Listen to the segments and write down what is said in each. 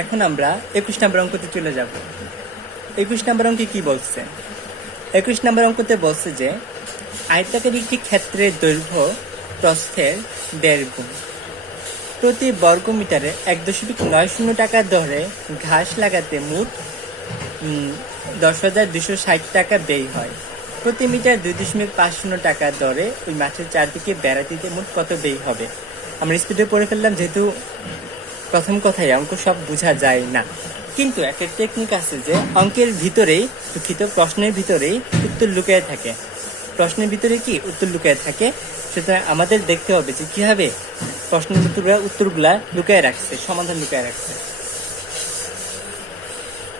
এখন আমরা 21 নম্বর অঙ্কতে চলে যাব। 21 নম্বর অঙ্কে কি বলছে? 21 নম্বর অঙ্কতে বলছে যে আয়তাকার একটি ক্ষেত্রের দৈর্ঘ্য প্রস্থের 1.5 গুণ। প্রতি বর্গ মিটারে 1.90 টাকা দরে ঘাস লাগাতে মোট 10,260 টাকা ব্যয় হয়। প্রতি মিটার 2.50 টাকা দরে ওই মাঠের চারদিকে বেড়া দিতে মোট কত ব্যয় হবে? আমরা স্পিডে পড়ে ফেললাম, যেহেতু প্রথম কথায় অঙ্ক সব বোঝা যায় না, কিন্তু একটা টেকনিক আছে যে অঙ্কের ভিতরেই, দুঃখিত, প্রশ্নের ভিতরেই উত্তর লুকিয়ে থাকে। প্রশ্নের ভিতরে কি উত্তর লুকিয়ে থাকে, সুতরাং আমাদের দেখতে হবে যে কিভাবে প্রশ্নের উত্তরগুলা লুকিয়ে রাখছে, সমাধান লুকিয়ে রাখছে।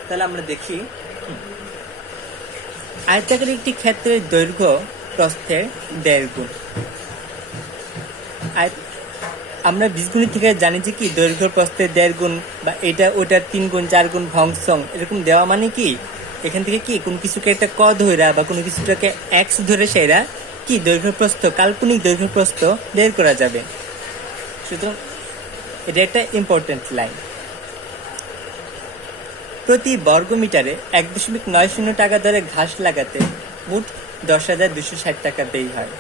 তাহলে আমরা দেখি, আয়তাকার একটি ক্ষেত্রের দৈর্ঘ্য প্রস্থের 1.5 গুণ। আমরা বীজগণিত থেকে জানি যে কি দৈর্ঘ্য প্রস্থের 1.5 গুণ, বা এটা ওটার 3 গুণ 4 গুণ ভংসং এরকম দেওয়া মানে কি এখান থেকে কি কোনো কিছুকে একটা ক ধরা বা কোনো কিছুটাকে এক্স ধরে সেরা কি দৈর্ঘ্য প্রস্থ, কাল্পনিক দৈর্ঘ্য প্রস্থ বের করা যাবে। সুতরাং এটা একটা ইম্পর্টেন্ট লাইন। প্রতি বর্গ মিটারে 1.90 টাকা দরে ঘাস লাগাতে মোট 10,260 টাকা ব্যয় হয়।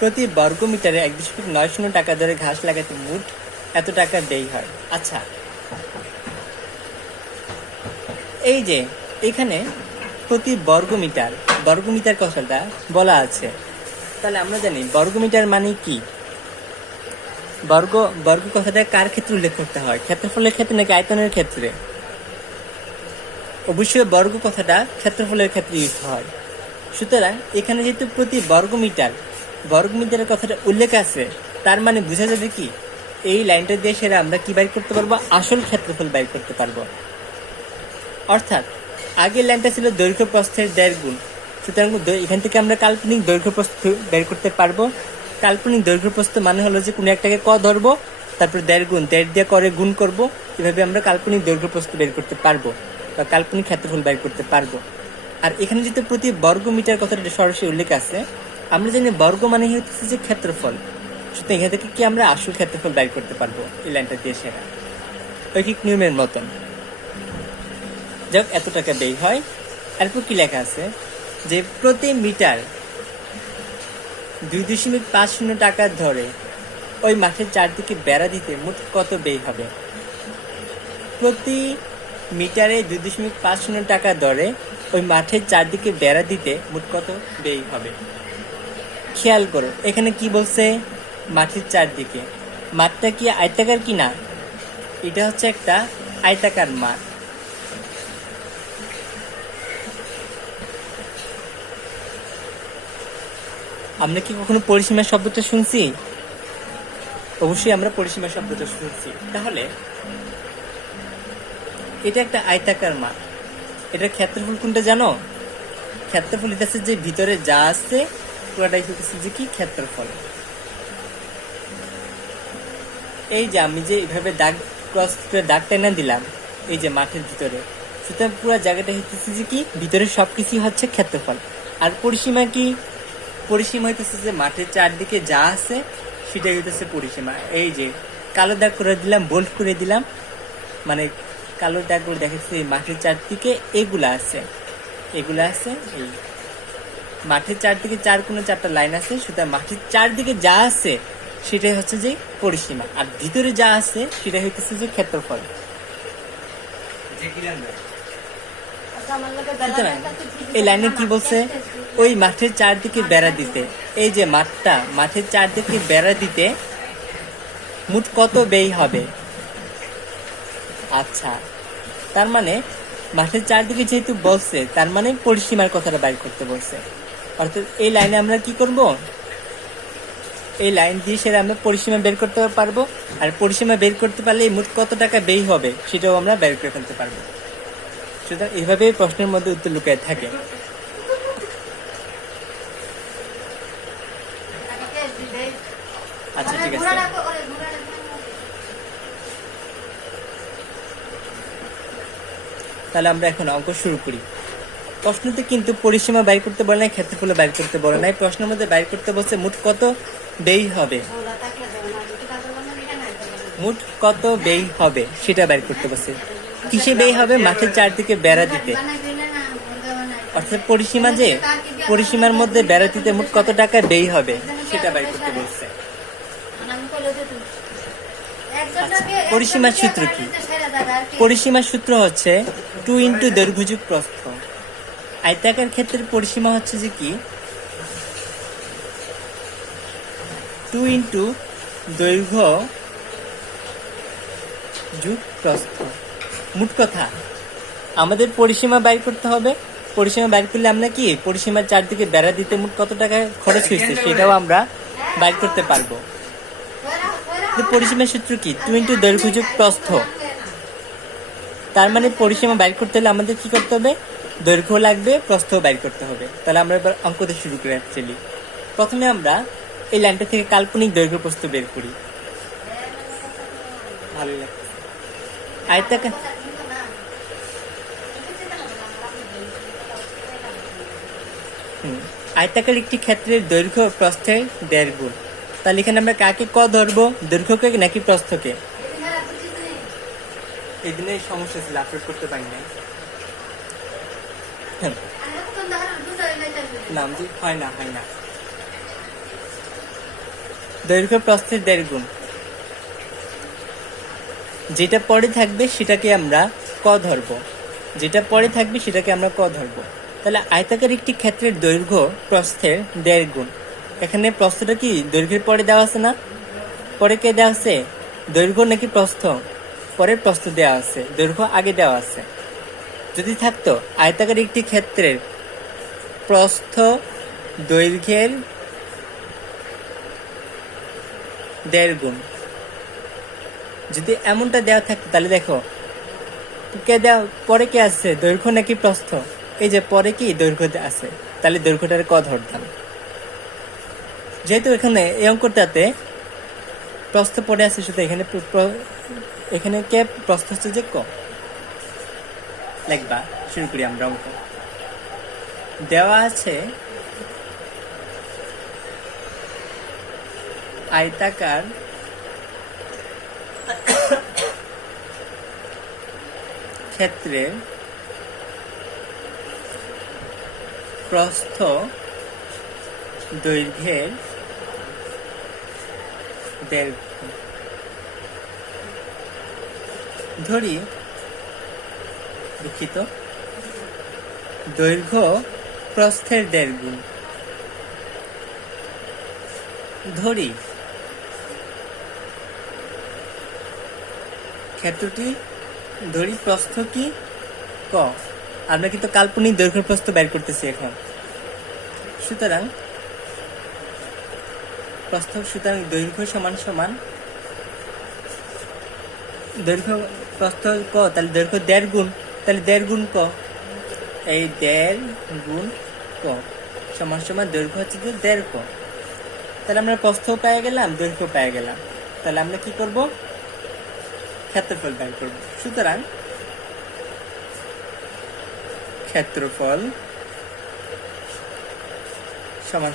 প্রতি বর্গ মিটারে 1.90 টাকা দরে ঘাস লাগাতে মোট এত টাকা ব্যয় হয়। আচ্ছা, এই যে এখানে প্রতি বর্গমিটার কথাটা বলা আছে, তাহলে আমরা জানি বর্গমিটার মানে কি? বর্গ কথাটা কার ক্ষেত্রে উল্লেখ করতে হয়? ক্ষেত্রফলের ক্ষেত্রে নাকি আয়তনের ক্ষেত্রে? অবশ্যই বর্গ কথাটা ক্ষেত্রফলের ক্ষেত্রে ইউজ হয়। সুতরাং এখানে যেহেতু প্রতি বর্গমিটারের কথাটা উল্লেখ আছে, তার মানে বোঝা যাবে কি এই লাইনটা দিয়ে সেরা আমরা কি বাইর করতে পারবো? আসল ক্ষেত্রফল বাইর করতে পারবো। অর্থাৎ আগের লাইনটা ছিল দৈর্ঘ্য প্রস্থের 1.5 গুণ, সুতরাং এখান থেকে আমরা কাল্পনিক দৈর্ঘ্য প্রস্থ বের করতে পারবো। কাল্পনিক দৈর্ঘ্য প্রস্থ মানে হলো যে কোনো একটাকে ক ধরবো, তারপর 1.5 গুণ, 1.5 দিয়ে করে গুণ করবো, এভাবে আমরা কাল্পনিক দৈর্ঘ্য প্রস্থ বের করতে পারবো বা কাল্পনিক ক্ষেত্রফল বের করতে পারবো। আর এখানে যেহেতু প্রতি বর্গ মিটার কথাটা সরাসরি উল্লেখ আছে, আমরা জানি বর্গ মানে হচ্ছে যে ক্ষেত্রফল, সুতরাং এখান থেকে কি আমরা আসল ক্ষেত্রফল বের করতে পারবো এই লাইনটা দিয়ে সেরা ঐকিক নিয়মের মতন। যাক, এত টাকা ব্যয় হয়। এরপর কি লেখা আছে যে প্রতি মিটার 2.50 টাকা ধরে ওই মাঠের চারদিকে বেড়া দিতে মোট কত ব্যয় হবে? প্রতি মিটারে 2.50 টাকা দরে ওই মাঠের চারদিকে বেড়া দিতে মোট কত ব্যয় হবে? খেয়াল করো এখানে কি বলছে? মাঠের চারদিকে। মাঠটা কি আয়তাকার কি না? এটা হচ্ছে একটা আয়তাকার মাঠ। আমরা কি কখনো পরিসীমা শব্দটা শুনছি? অবশ্যই আমরা পরিসীমা শব্দটা শুনছি। তাহলে এটা একটা আয়তাকার মাঠ, এটার ক্ষেত্রফল কোনটা জানো? ক্ষেত্রফল এটা যে ভিতরে যা আছে পুরাটাই হচ্ছে যে কি ক্ষেত্রফল। এই যে আমি যে এইভাবে দাগ ক্রস করে দাগ টেনে দিলাম এই যে মাঠের ভিতরে, সুতরাং পুরো জায়গাটা হচ্ছে যে কি ভিতরে সবকিছু হচ্ছে ক্ষেত্রফল। আর পরিসীমা কি? পরিসীমা হইতেছে যে মাঠের চারদিকে যা আছে সেটাই হইতেছে পরিসীমা। এই যে কালো দাগ করে দিলাম, বোল্ড করে দিলাম, মানে কালো দাগ করে দেখাচ্ছে মাঠের চারদিকে এগুলা আছে এই মাঠের চারদিকে 4 কোণে 4টা লাইন আছে, সুতরাং মাঠের চারদিকে যা আছে সেটাই হচ্ছে যে পরিসীমা, আর ভিতরে যা আছে সেটাই হইতেছে যে ক্ষেত্রফল। এই লাইনে কি বলছে? ওই মাঠের চারদিকে বেড়া দিতে, এই যে মাঠের চারদিকে বেড়া দিতে মোট কত ব্যয় হবে? আচ্ছা, তার মানে মাঠের চারদিকে যেহেতু বলছে, তার মানে পরিসীমার কথাটা বাইর করতে বলছে। অর্থাৎ এই লাইনে আমরা কি করব? এই লাইন দিয়ে সেটা আমরা পরিসীমা বের করতে পারবো, আর পরিসীমা বের করতে পারলে মোট কত টাকা ব্যয় হবে সেটাও আমরা বের করে ফেলতে পারবো। সুতরাং এইভাবে প্রশ্নের মধ্যে উত্তর লুকিয়ে থাকে। আচ্ছা, ঠিক আছে। তাহলে আমরা এখন অঙ্ক শুরু করি। প্রশ্নতে কিন্তু পরিসীমা বাইর করতে বলে নাই, ক্ষেত্রফল বাইর করতে বলে নাই। প্রশ্নের মধ্যে বাইর করতে বলছে মোট কত ব্যয় হবে। মোট কত ব্যয় হবে সেটা বের করতে বলছে। কিসে ব্যয় হবে? মাঠের চারদিকে বেড়া দিতে, অর্থাৎ পরিসীমার মধ্যে বেড়া দিতে মোট কত টাকা ব্যয় হবে সেটা বের করতে বলছে। আচ্ছা, পরিসীমার সূত্র কি? পরিসীমার সূত্র হচ্ছে 2 ইন্টু দৈর্ঘ্য যোগ প্রস্থ। আয়তাকার ক্ষেত্রের পরিসীমা হচ্ছে যে কি 2 ইন্টু দৈর্ঘ্য যোগ প্রস্থ। মোট কথা আমাদের পরিসীমা বাইর করতে হবে। পরিসীমা বাইর করলে আমরা কি পরিসীমার চারদিকে বেড়া দিতে মোট কত টাকা খরচ হয়েছে সেটাও আমরা বাইর করতে পারবো। পরিসীমার সূত্র কি 2 ইন্টু দৈর্ঘ্য যোগ প্রস্থ। তার মানে পরিসীমা বাইর করতে হলে আমাদের কি করতে হবে? দৈর্ঘ্য লাগবে, প্রস্থ বাইর করতে হবে। তাহলে আমরা এবার অঙ্ক দিয়ে শুরু করি। অ্যাকচুয়ালি প্রথমে আমরা এই লাইনটা থেকে কাল্পনিক দৈর্ঘ্য প্রস্থ বের করি। ভালোই লাগছে। আয়তাকার একটি ক্ষেত্রের দৈর্ঘ্য প্রস্থের 1.5 গুণ। তাহলে এখানে আমরা কাকে ক ধরবো? দৈর্ঘ্যকে নাকি প্রস্থকে? এই দিনে সমস্যা ছিল, আপলোড করতে পারি না। হয় না। দৈর্ঘ্য প্রস্থের 1.5 গুণ। যেটা পরে থাকবে সেটাকে আমরা ক ধরবো। তাহলে আয়তাকার একটি ক্ষেত্রের দৈর্ঘ্য প্রস্থের 1.5 গুণ। এখানে প্রস্থটা কি দৈর্ঘ্যের পরে দেওয়া আছে না? পরে কে দেওয়া আছে? দৈর্ঘ্য নাকি প্রস্থ? পরে প্রস্থ দেওয়া আছে, দৈর্ঘ্য আগে দেওয়া আছে। যদি থাকতো আয়তাকার একটি ক্ষেত্রের প্রস্থ দৈর্ঘ্যের 1.5 গুণ, যদি এমনটা দেওয়া থাকতো তাহলে দেখো পরে কে আছে? দৈর্ঘ্য নাকি প্রস্থ? এই যে পরে কি দৈর্ঘ্য আছে, তাহলে দৈর্ঘ্যটার ক ধরতাম। যেহেতু এখানে এই অঙ্কটাতে প্রস্থ পড়ে আছে, শুধু এখানে কে প্রস্থ হচ্ছে যে ক লিখবা। শুরু করি আমরা অঙ্ক। দেওয়া আছে আয়তাকার ক্ষেত্রে প্রস্থ দৈর্ঘ্যের 1.5 গুণ। ধরি দুঃখিত, দৈর্ঘ্য প্রস্থের 1.5 গুণ। ধরি ক্ষেত্রটি, ধরি প্রস্থ কি ক। আমরা কিন্তু কাল্পনিক দৈর্ঘ্য প্রস্থ বের করতেছি এখন। সুতরাং দৈর্ঘ্য সমান দৈর্ঘ্য প্রস্থ ক, তাহলে দৈর্ঘ্য 1.5 গুণ, তাহলে 1.5 গুণ ক। এই 1.5 গুণ ক সমান দৈর্ঘ্য হচ্ছে যে 1.5 ক। তাহলে আমরা প্রস্থ পেয়ে গেলাম, দৈর্ঘ্য পেয়ে গেলাম। তাহলে আমরা কি করব? ক্ষেত্রফল বের করব। সুতরাং ক্ষেত্রফল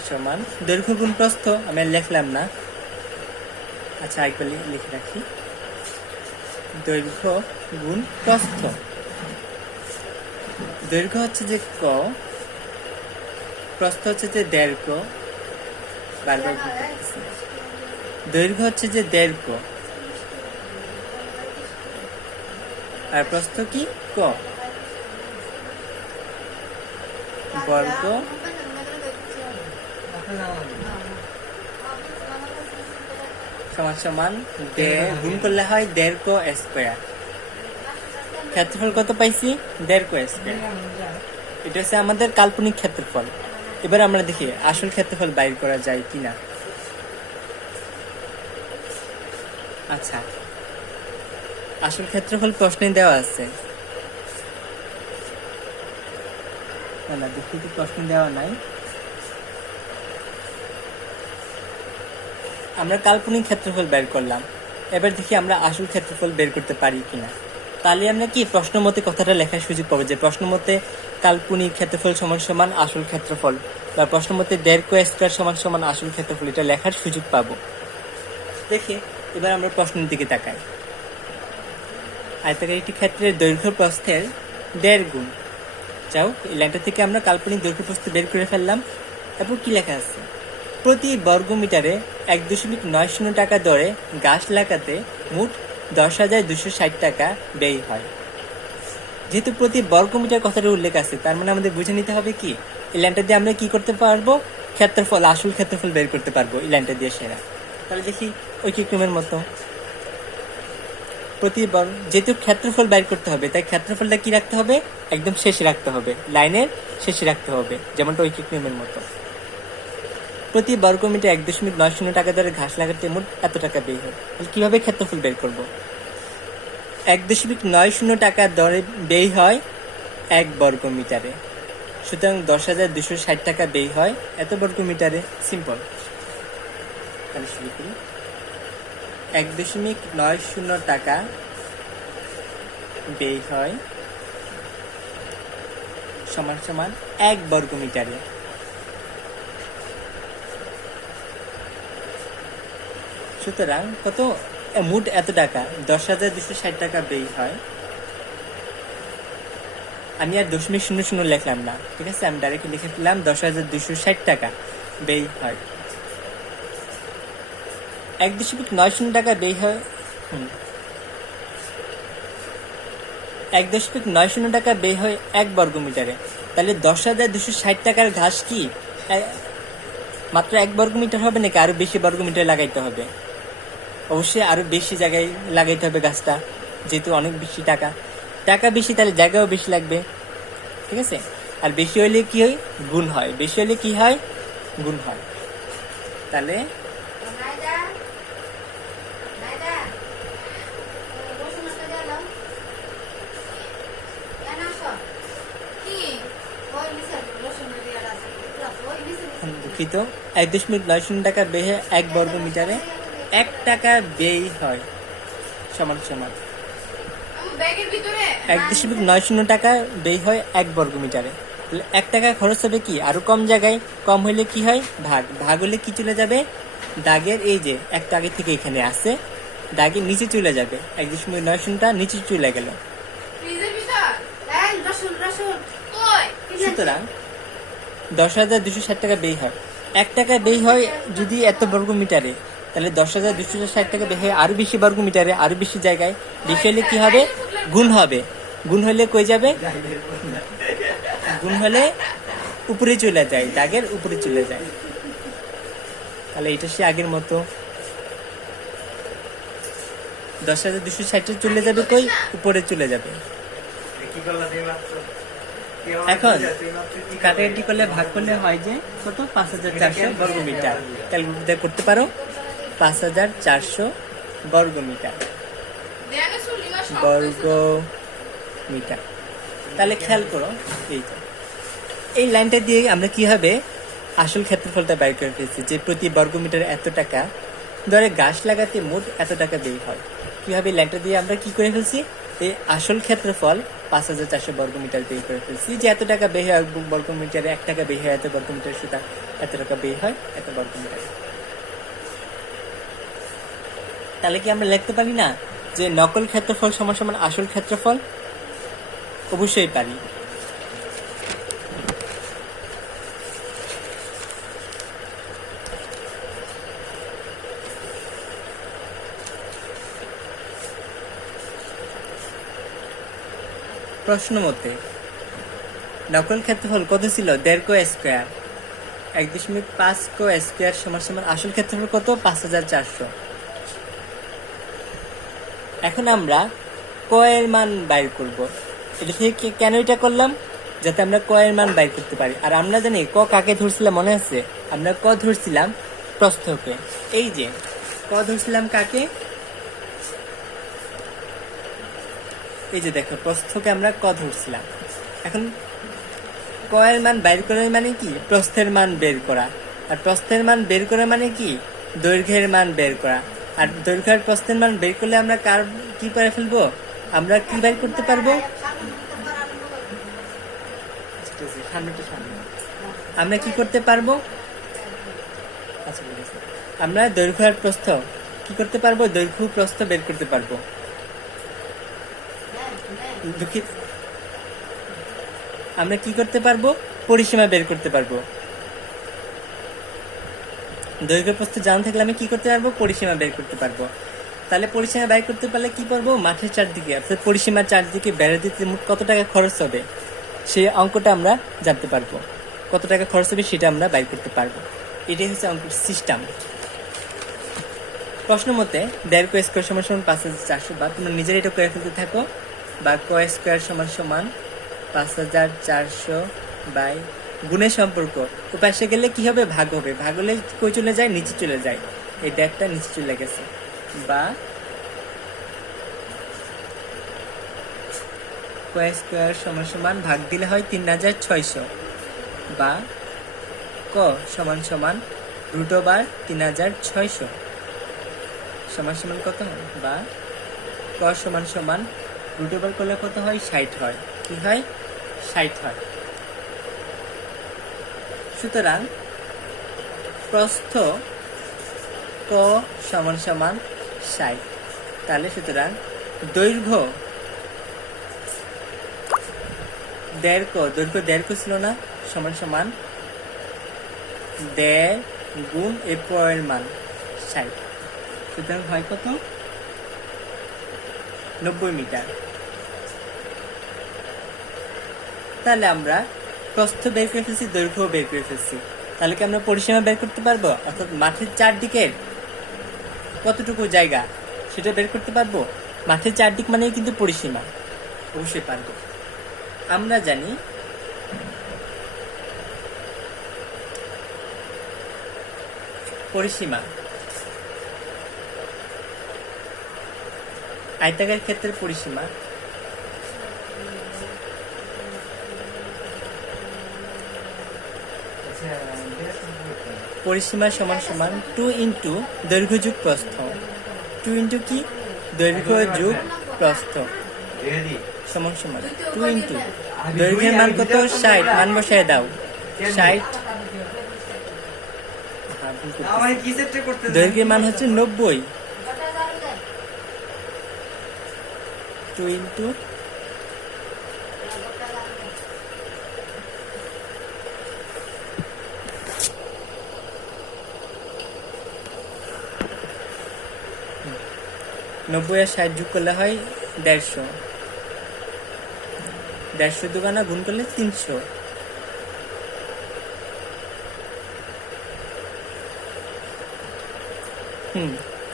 সমান দৈর্ঘ্য গুণ প্রস্থ। আমি লিখলাম না, আচ্ছা একবার লিখে রাখি। দৈর্ঘ্য গুণ প্রস্থ। দৈর্ঘ্য হচ্ছে যে ক, প্রস্থ হচ্ছে যে 1.5 ক। বারবার দৈর্ঘ্য হচ্ছে যে 1.5 ক, আর প্রস্থ কি ক বর্গ সমান গুণ করলে হয় 1.5 ক স্কয়ার। ক্ষেত্রফল কত পাইছি? 1.5 ক স্কয়ার। এটা হচ্ছে আমাদের কাল্পনিক ক্ষেত্রফল। এবার আমরা দেখি আসল ক্ষেত্রফল বাইর করা যায় কিনা। আচ্ছা, আসল ক্ষেত্রফল প্রশ্নে দেওয়া আছে না? দেখি তো প্রশ্ন দেওয়া নাই। আমরা কাল্পনিক ক্ষেত্রফল বের করলাম। এবার দেখি আমরা আসল ক্ষেত্রফল বের করতে পারি কিনা। তাহলে আমরা কি প্রশ্ন মতে কথাটা লেখার সুযোগ পাবো, যে প্রশ্ন মতে কাল্পনিক ক্ষেত্রফল সমান আসল ক্ষেত্রফল, বা প্রশ্ন মতে 1.5 ক স্কয়ার সমান আসল ক্ষেত্রফল, এটা লেখার সুযোগ পাবো। দেখি এবার আমরা প্রশ্নের দিকে তাকাই। আয়তাকার একটি ক্ষেত্রের দৈর্ঘ্য প্রস্থের 1.5 গুণ। যাও, এই লাইনটা থেকে আমরা কাল্পনিক দৈর্ঘ্য প্রস্থ বের করে ফেললাম। তারপর কি লেখা আছে? প্রতি বর্গমিটারে 1.90 টাকা দরে গাছ লাগাতে মোট 10,260 টাকা ব্যয় হয়। যেহেতু প্রতি বর্গমিটার কথাটা উল্লেখ আছে, তার মানে আমাদের বুঝে নিতে হবে কি এই লাইনটা দিয়ে আমরা কি করতে পারবো, ক্ষেত্রফল, আসল ক্ষেত্রফল বের করতে পারবো এই লাইনটা দিয়ে সেরা। তাহলে দেখি ঐক্যক্রমের মতো যেহেতু ক্ষেত্রফল বের করতে হবে, তাই ক্ষেত্রফলটা কি রাখতে হবে, একদম শেষে রাখতে হবে, লাইনের শেষে রাখতে হবে, যেমনটা ঐক্যক্রমের মতো। প্রতি বর্গমিটার 1.90 টাকা দরে ঘাস লাগাতে মোট এত টাকা ব্যয় হয়। তাহলে কিভাবে ক্ষেত্রফল বের করব? 1.90 টাকা দরে ব্যয় হয় 1 বর্গমিটারে, সুতরাং 10,260 টাকা ব্যয় হয় এত বর্গমিটারে। সিম্পল। তাহলে শুরু করি। 1.90 টাকা ব্যয় হয় সমান সমান 1 বর্গমিটারে। সুতরাং কত, মোট এত টাকা, 10,260 টাকা ব্যয় হয়। আমি আর 0.00 লিখলাম না, ঠিক আছে, আমি ডাইরেক্ট লিখে ফেললাম 10,260 টাকা ব্যয় হয়। 1.90 টাকা ব্যয় হয় 1.90 টাকা ব্যয় হয় 1 বর্গমিটারে। তাহলে 10,260 টাকার ঘাস কি মাত্র 1 বর্গমিটার হবে নাকি আরো বেশি বর্গমিটার লাগাইতে হবে? অবশ্যই আরো বেশি জায়গায় লাগাইতে হবে গাছটা, যেহেতু অনেক বেশি টাকা বেশি, তাহলে জায়গাও বেশি লাগবে, ঠিক আছে। আর বেশি হইলে কি হয়, গুণ হয়, বেশি হইলে কি হয়, গুণ হয়। তাহলে দুঃখিত, 1.90 টাকা ব্যয় হয় 1 বর্গমিটারে, 1 টাকা ব্যয় হয় সমান সমান 1.90 টাকা ব্যয় হয় 1 বর্গমিটারে। তাহলে 1 টাকা খরচ হবে কি আরো কম জায়গায়, কম হইলে কি হয়, ভাগ হলে কি চলে যাবে, দাগের এই যে একটা আগে থেকে এখানে আছে, দাগের নিচে চলে যাবে, 1.90টা নিচে চলে গেল। সুতরাং 10,260 টাকা ব্যয় হয়। 1 টাকা ব্যয় হয় যদি এত বর্গমিটারে, তাহলে 10,260 টাকা ব্যয় হয় আরো বেশি বর্গমিটারে, আরো বেশি জায়গায়। বেশি হলে কি হবে, গুণ হবে, গুণ হলে কই যাবে, গুণ হলে উপরে চলে যায়, দাগের উপরে চলে যায়। তাহলে এটা সে আগের মতো 10,260 চলে যাবে, কই উপরে চলে যাবে। এখন কাটাকাটি করলে ভাগ করলে হয় যে কত, 5,400 বর্গমিটার। ক্যালকুলেটর করতে পারো, 5,400 বর্গমিটার। তাহলে খেয়াল করো, এই লাইনটা দিয়ে আমরা কি হবে আসল ক্ষেত্রফলটা বের করে ফেলছি, যে প্রতি বর্গমিটার এত টাকা ধরে গাছ লাগাতে মোট এত টাকা ব্যয় হয়। কিভাবে লাইনটা দিয়ে আমরা কি করে ফেলছি, এই আসল ক্ষেত্রফল 5,400 বর্গমিটার ব্যয় করে ফেলছি, যে এত টাকা ব্যয় হয় বর্গমিটারে, 1 টাকা ব্যয় হয় এত বর্গমিটার, সুতরাং এত টাকা ব্যয় হয় এত বর্গমিটার। তাহলে কি আমরা লিখতে পারি না যে নকল ক্ষেত্রফল সমান সমান আসল ক্ষেত্রফল? অবশ্যই পারি। প্রশ্ন মতে নকল ক্ষেত্রফল কত ছিল, 1.5 স্কয়ার, 1.5 স্কয়ার সমান সমান আসল ক্ষেত্রফল কত, 5,400। এখন আমরা ক এর মান বাইর করব। এটা থেকে কেন এটা করলাম, যাতে আমরা ক এর মান বাইর করতে পারি। আর আমরা জানি ক কাকে ধরছিলাম, মনে আছে, আমরা ক ধরছিলাম প্রস্থকে। এই যে ক ধরছিলাম কাকে, এই যে দেখো প্রস্থকে আমরা ক ধরছিলাম। এখন ক এর মান বাইর করার মানে কি, প্রস্থের মান বের করা। আর প্রস্থের মান বের করা মানে কি, দৈর্ঘ্যের মান বের করা। আর দৈর্ঘ্য আর প্রস্থের মান বের করলে আমরা কার কি করে ফেলবো, আমরা কি বের করতে পারবো, আমরা কি করতে পারবো, আচ্ছা আমরা দৈর্ঘ্য আর প্রস্থ কি করতে পারবো? দৈর্ঘ্য প্রস্থ বের করতে পারবো। দুঃখিত, আমরা কি করতে পারবো? পরিসীমা বের করতে পারবো। দৈর্ঘ্য প্রস্থ জানা থাকলে আমি কি করতে পারবো? পরিসীমা বের করতে পারবো। তাহলে পরিসীমা বের করতে পারলে কি পারবো? মাঠের চারদিকে অর্থাৎ পরিসীমার চারদিকে বেড়া দিতে মোট কত টাকা খরচ হবে সেই অঙ্কটা আমরা জানতে পারবো। কত টাকা খরচ হবে সেটা আমরা বাইর করতে পারবো। এটাই হচ্ছে অঙ্কের সিস্টেম। প্রশ্ন মতে দেড় কো স্কোয়ার সমান সমান 5400, বা তোমরা নিজের এটা করে ফেলতে থাকো, বা কো স্কোয়ার সমান সমান 5400 বাই গুণের সম্পর্ক উপাসে গেলে কি হবে? ভাগ হবে। ভাগ হলে কই চলে যায়? নিচে চলে যায়। এই দেড়টা নিচে চলে গেছে। বা কো স্কোয়ার সমান সমান ভাগ দিলে হয় 3600, বা ক সমান সমান √/3600 সমান সমান কত হয়? বা ক সমান সমান √/, করলে কত হয়? 60 হয়। কি হয়? 60 হয়। সুতরাং প্রস্থ ক সমান সমান 60। তাহলে সুতরাং দৈর্ঘ্য দৈর্ঘ্য ছিল না, সমান সমান 1.5 গুণ এর পরের মান 60। সুতরাং হয় কত? 90 মিটার। তাহলে আমরা প্রস্থ বের করে ফেলছি, দৈর্ঘ্য বের করে ফেলছি। তাহলে কি আমরা পরিসীমা বের করতে পারবো? অর্থাৎ মাঠের চারদিকের কতটুকু জায়গা সেটা বের করতে পারবো। মাঠের চারদিক মানে কিন্তু পরিসীমা, অবশ্যই পারবো। আমরা জানি পরিসীমা আয়তাকার ক্ষেত্রের পরিসীমা সমান সমান 2 ইন্টু দৈর্ঘ্য যোগ প্রস্থ। 2 ইন্টু কি? দৈর্ঘ্য যোগ প্রস্থ সমান সমান 2 ইন্টু দৈর্ঘ্যের মান কত? 60। মান বসায় দাও। 60। দৈর্ঘ্যের মান হচ্ছে 90। 2 ইন্টু নব্বই আর 60 যোগ করলে হয় 150। 150 দুগানা গুণ করলে 300।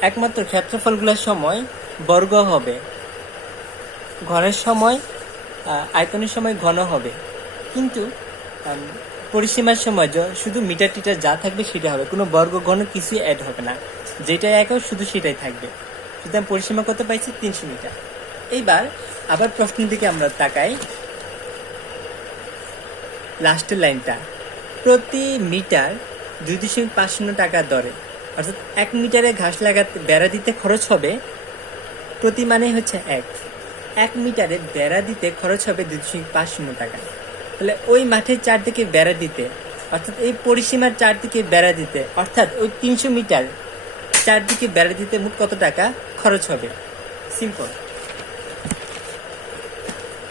একমাত্র ক্ষেত্রফলগুলোর সময় বর্গ হবে, ঘনের সময় আয়তনের সময় ঘন হবে, কিন্তু পরিসীমার সময় শুধু মিটার টিটার যা থাকবে সেটা হবে, কোনো বর্গ ঘন কিছুই অ্যাড হবে না। যেটাই একক শুধু সেটাই থাকবে। সুতরাং পরিসীমা কত পাইছি? 300 মিটার। এইবার আবার প্রশ্নের দিকে আমরা তাকাই। লাস্টের লাইনটা, প্রতি মিটার 2.50 টাকা দরে, অর্থাৎ 1 মিটারে ঘাস লাগাতে বেড়া দিতে খরচ হবে, প্রতি মানে হচ্ছে 1 মিটারে বেড়া দিতে খরচ হবে 2.50 টাকা। তাহলে ওই মাঠের চারদিকে বেড়া দিতে, অর্থাৎ এই পরিসীমার চারদিকে বেড়া দিতে, অর্থাৎ ওই 300 মিটার চারদিকে বেড়া দিতে মোট কত টাকা খরচ হবে? সিম্পল।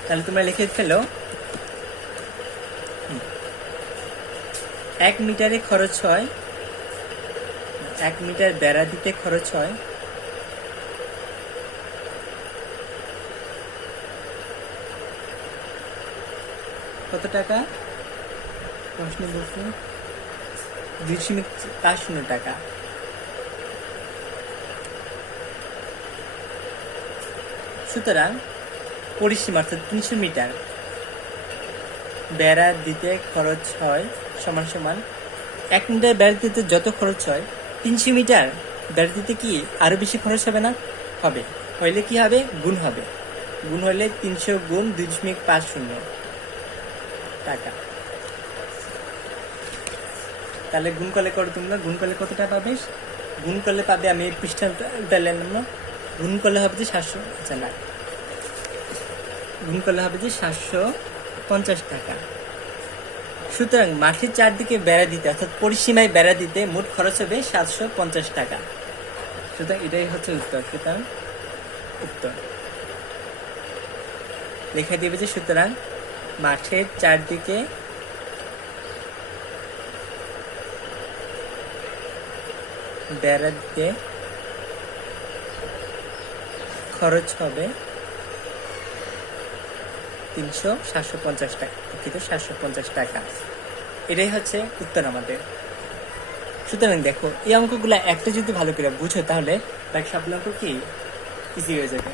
তাহলে তোমরা লিখে ফেলো, 1 মিটারে খরচ হয়, 1 মিটার বেড়া দিতে খরচ হয় কত টাকা? প্রশ্ন বলছে 2.50 টাকা। সুতরাং পরিসীমা অর্থাৎ 300 মিটার বেড়া দিতে খরচ হয় সমান সমান 1 মিটার বেড়া দিতে যত খরচ হয় 300 মিটার বেড়া দিতে কি আরো বেশি খরচ হবে না? হবে। হইলে কি হবে? গুণ হবে। গুণ হইলে 300 গুণ 2.50 টাকা। তাহলে গুণ করলে করো তোমরা, গুণ করলে কতটা পাবে? গুণ করলে পাবে, আমি পৃষ্ঠাটা উল্টালাম না, গুণ করলে হবে যে 700, আচ্ছা না, গুণ করলে হবে যে 750 টাকা। সুতরাং মাঠের চারদিকে বেড়া দিতে অর্থাৎ পরিসীমায় বেড়া দিতে মোট খরচ হবে 750 টাকা। সুতরাং এটাই হচ্ছে উত্তর। সুতরাং উত্তর লেখা দিবে যে সুতরাং মাঠের চারদিকে বেড়া দিতে খরচ হবে 750 টাকা, দুঃখিত 750 টাকা। এটাই হচ্ছে উত্তর আমাদের। সুতরাং দেখো এই অঙ্কগুলা একটা যদি ভালো করে বুঝো তাহলে বাকি সবগুলো অঙ্ক কি ইজি হয়ে যাবে।